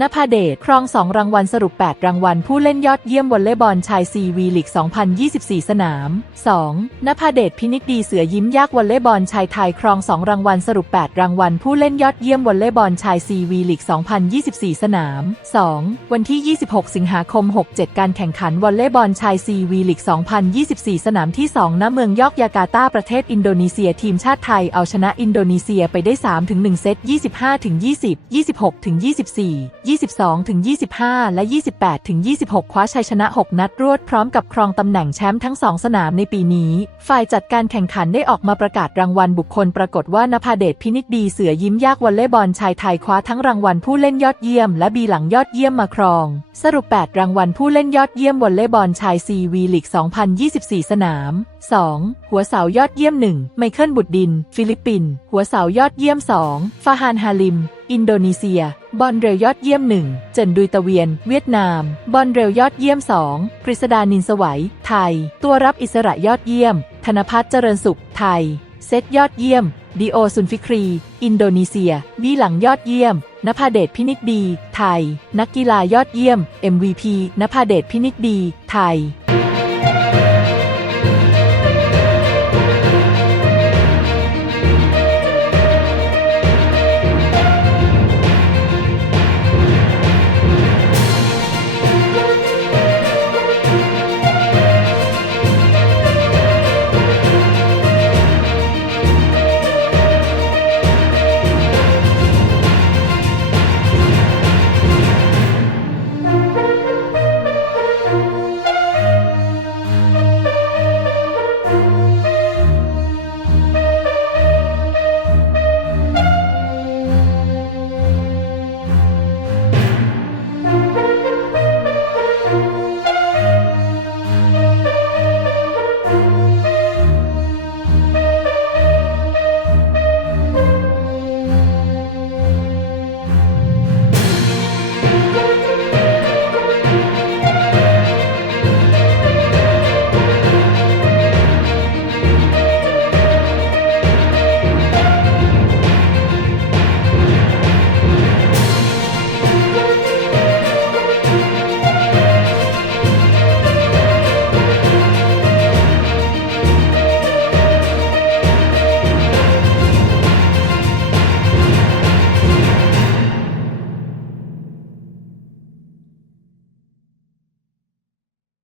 นภาเดชครอง 2 รางวัลสรุป 8 รางวัล ผู้เล่นยอดเยี่ยมวอลเลย์บอลชายซีวีลีก 2024 สนาม 2. นภาเดชพินิจดีเสือยิ้มยากวอลเลย์บอลชายไทยครอง 2 รางวัลสรุป 8 รางวัล ผู้เล่นยอดเยี่ยมวอลเลย์บอลชายซีวีลีก 2024 สนาม 2. วันที่ 26 สิงหาคม 67 การแข่งขันวอลเลย์บอลชายซีวีลีก 2024 สนามที่ 2 ณ เมืองยอกยาการ์ตาประเทศอินโดนีเซียทีมชาติไทยเอาชนะอินโดนีเซียไปได้ 3-1 เซต 25-20 26-24 22-25 และ 28-26 คว้าชัยชนะ 6 นัดรวดพร้อมกับครองตำแหน่งแชมป์ทั้ง 2 สนามในปีนี้ ฝ่ายจัดการแข่งขันได้ออกมาประกาศรางวัลบุคคลปรากฏว่านภาเดชพินิจดีเสือยิ้มยากวอลเลย์บอลชายไทยคว้าทั้งรางวัลผู้เล่นยอดเยี่ยม และบีหลังยอดเยี่ยมมาครอง สรุป 8 รางวัลผู้เล่นยอดเยี่ยมวอลเลย์บอลชายซีวีลีก 2024 สนาม 2. หัวเสายอดเยี่ยม 1 ไมเคิลบุตรดิน ฟิลิปปินส์หัวเสายอดเยี่ยม 2 ฟาฮานฮาลิม อินโดนีเซีย บอลเร็วยอดเยี่ยม 1 เจินดุยตะเวียน เวียดนาม บอลเร็วยอดเยี่ยม 2 กฤษดานินสวัย ไทย ตัวรับอิสระยอดเยี่ยม ธนพัฒน์เจริญสุข ไทย เซตยอดเยี่ยม ดีโอซุนฟิครี อินโดนีเซีย บีหลังยอดเยี่ยมนภาเดชพินิจดี ไทย นักกีฬายอดเยี่ยม MVP นภาเดชพินิจดี ไทย